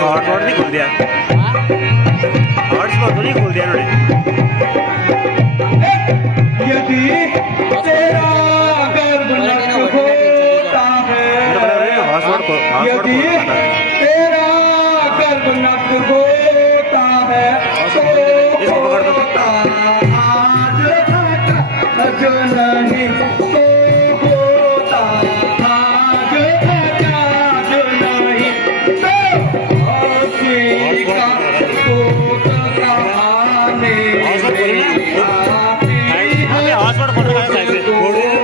Hotspot नहीं खोल दिया, हॉटस्पॉट तो नहीं खोल दिया उन्होंने। यदि तेरा गर्भ नष्ट होता है, यदि तेरा गर्भ नष्ट होता है तो होता आज आज नहीं तो होता आज आज नहीं तो अस्वीकार होत कहानी हॉटस्पॉट खोल रखा है साइड से, खोल हो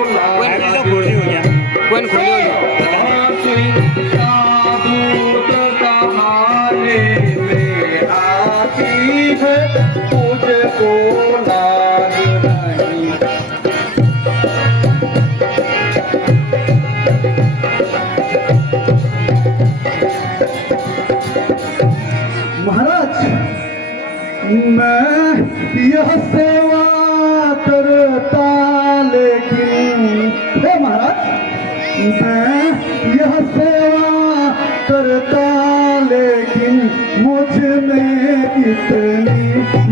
गया, कौन खोले हो मुझको लाज नहीं। महाराज मैं यह सेवा करता लेकिन हे महाराज मैं यह सेवा करता लेकिन मुझ में इतनी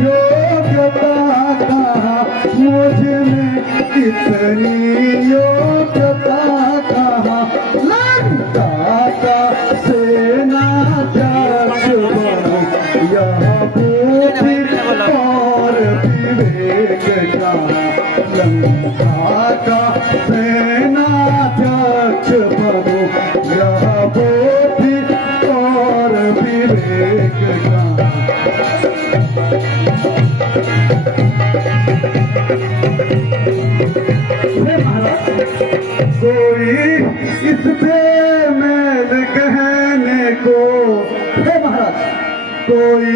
योग्यता कहाँ, मुझ में इतनी योग्यता कहाँ। लंका का सेनाध्यक्ष बनो यह बुद्धि और विवेक कहाँ। लंका का सेनाध्यक्ष बनो यह बुद्धि और विवेक कहाँ। कोई इस बेमेल कहने को, हे महाराज कोई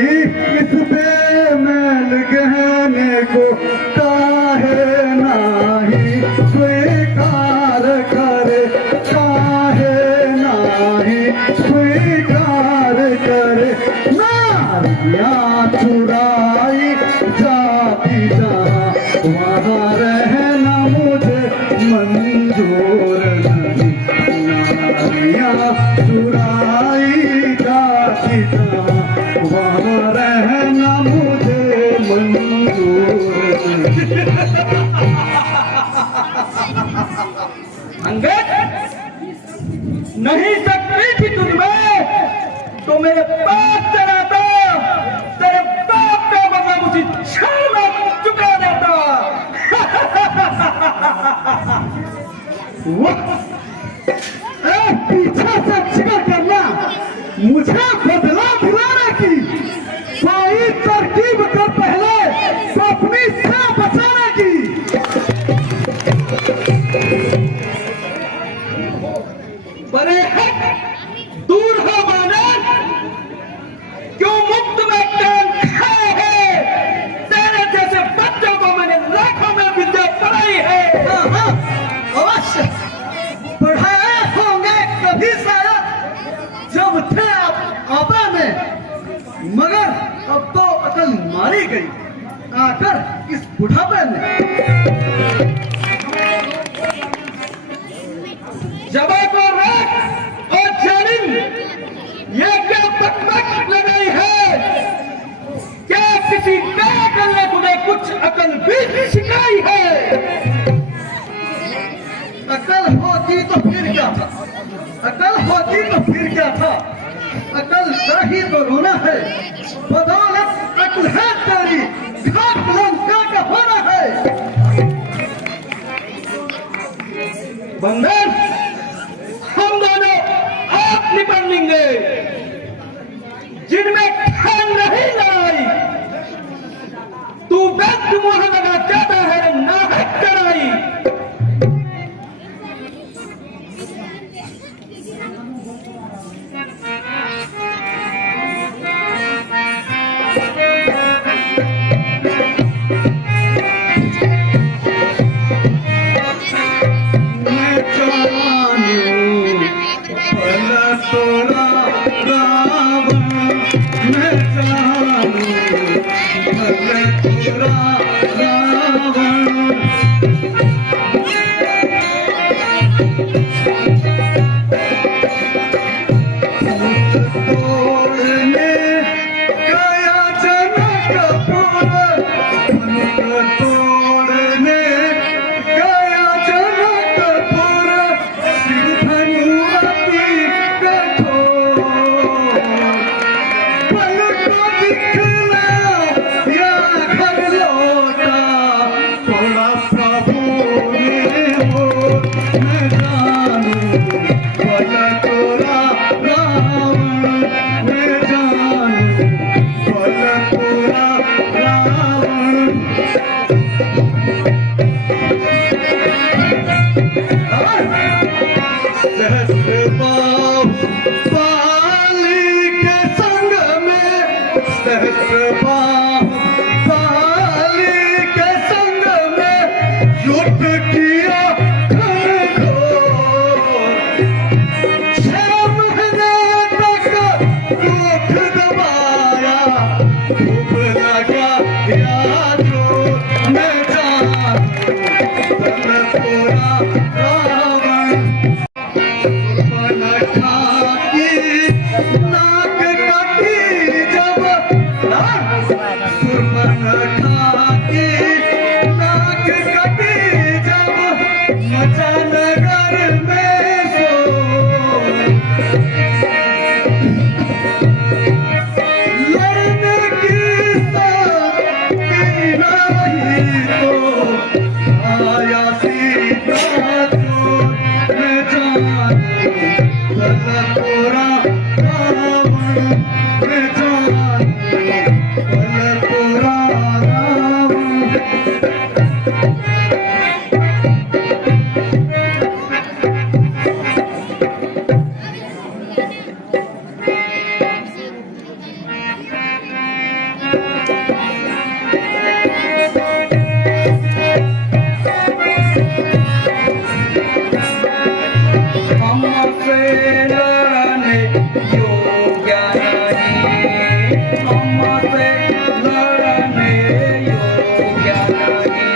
इस बेमेल कहने को काहे नाही स्वीकार करे, काहे नाही स्वीकार करे। नारियां चुराई जाती जहाँ वहाँ रहना मुझे मंजूर नहीं। नारियां चुराई जाती जहाँ वहाँ रहना मुझे मंजूर नहीं। अंगद नहीं सकती थी तुझमें तो मेरे पास चला था, तेरे बाप का बदला मुझे क्षण में चुका देता। पीछे से जिक्र करना मुझे बदला दिलाने की कोई तरकीब कर पहले तो अपनी से बचाने की। बड़े दूर हो माने क्यों मुक्त में कान खाए है। तेरे जैसे बच्चों को मैंने लाखों में विद्या पढ़ाई है। अवश्य पढ़ाए होंगे कभी शायद जब थे आप आपा में, मगर अब तो अकल मारी गई आकर इस बुढ़ापे में। जबा को रख और जालिम ये क्या बकबक लगाई है। क्या किसी बेअकल ने तुम्हें कुछ अकल भी सिखाई है। अकल होती तो फिर क्या था, अकल होती तो फिर क्या था। अकल का ही तो रोना है, बदौलत अकल है तेरी घाट लंका का होना है। बंदर हम दोनों आप निपट लेंगे जिनमें ठान नहीं लड़ाई। तू व्यक्त मुँह लगा चाहता है नाहक कराई। युद्ध किया हमको छह महीने तक दुख दबाया खूब लगा याद मैं जान बल पूरा रावण बन ठाकी नाक कटी जब सुरबन ठाकी नाक कटी जब मचा नगर में शोर लड़ने की नहीं तो आया सीता चोर मैं जानू बल पूरा रावण मैं जानू बल पूरा रावण हमसे लड़ने योग्य नहीं हमसे लड़ने योग्य नहीं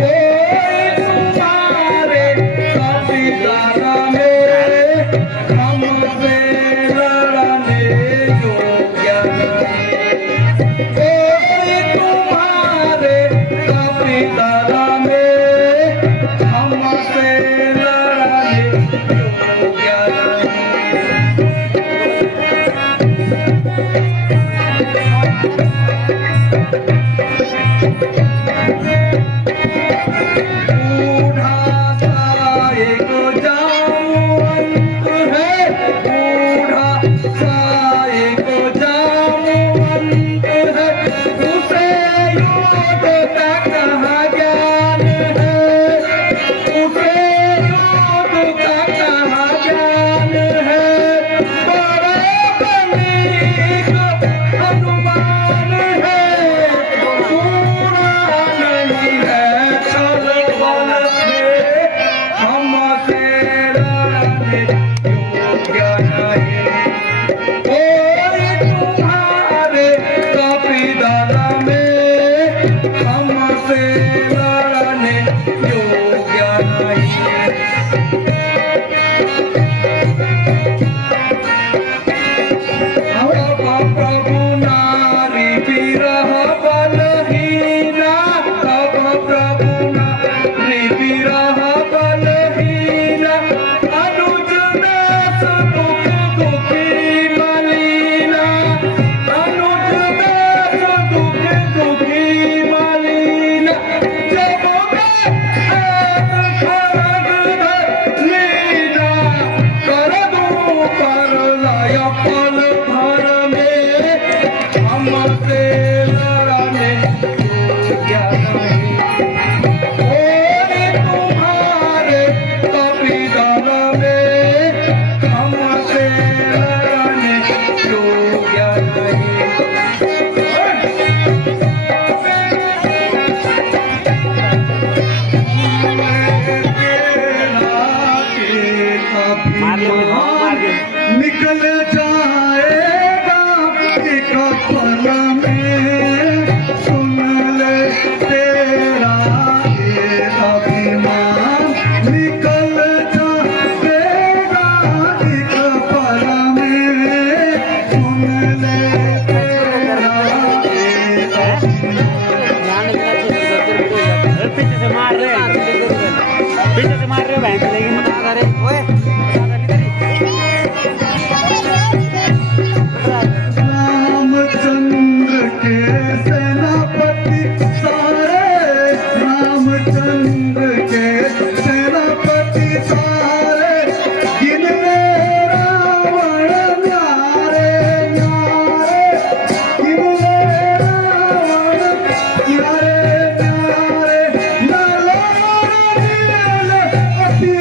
कोई तुम्हारे कविता में हमसे लड़ने योग्य नहीं कोई तुम्हारे कविता में हमसे लड़ने योग्य बूढ़ा साए को जाऊं अंत है बूढ़ा साए को जाऊं अंत है उसे योग का कहाँ ज्ञान है उसे योग का कहाँ ज्ञान है बड़े बनीक हनुमान है पूरा नहीं है छल बल में हमसे लड़ने योग्य नहीं कोई तुम्हारे कपिदाना में हमसे लड़ने योग्य नहीं अब प्रभु नारी विरह बलहीना अब प्रभु नारी विरह बलहीना अनुज दास दुख दुखी मलीना अनुज दास दुख दुखी मलीना जब मैं खरग लीना कर दूं पर लय पल भर में हमसे लड़ने योग्य नहीं कोई तुम्हारे कपिदल में हमसे लड़ने योग्य मार लो मार लो नहीं निकल जाएगा एक पल में सुन ले तेरा ये अभिमान निकल जाएगा एक पल में सुन ले तेरा ये अभिमान पीछे से मार रहे हैं पीछे से मार रहे हो बैंक लेकिन बता रहे ओए रामचंद्र के सेनापति सारे रामचंद्र के सेनापति सारे गिन ले रावण न्यारे न्यारे गिन ले रावण न्यारे न्यारे नलो नील अति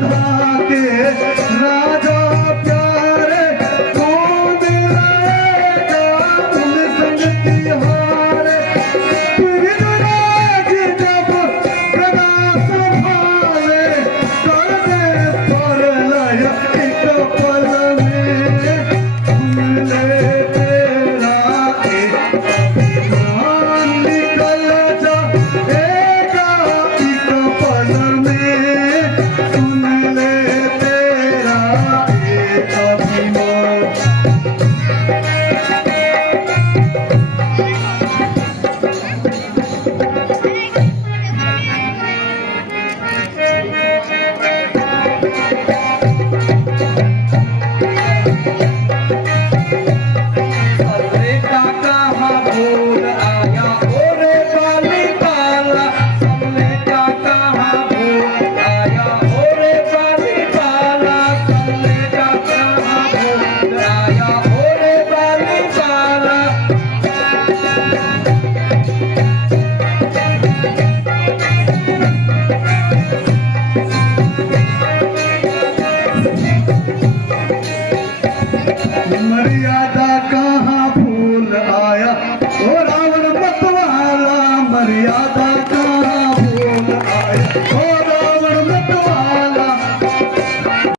कंधा के राजा प्यारे कौन लाएगा उन संग तिहारे पृथ्वीराज जब गदा संभाले कर दे पर लय एक पल में सुन ले तेरा एक अभिमान निकल जाएगा एक पल में सुन ले तेरा एक अभिमान सल्ले का कहाँ भूल आया ओरे बाली बाला सल्ले का कहाँ भूल आया ओरे बाली बाला सल्ले का कहाँ भूल आया ओरे बाली बाला मर्यादा कहाँ भूल आया ओ रावण मतवाला मर्यादा कहाँ भूल आया ओ